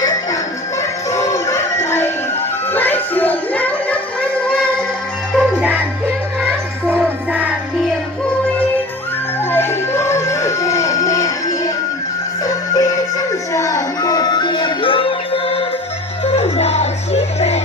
hát tặng các cô các thầy, mái trường náo nức hân hoan, cung đàn tiếng hát rộn ràng niềm vui. Thầy cô vui vẻ nhẹ hiền, sức tiên chân chờ một niềm hương thơm, cung đỏ chí về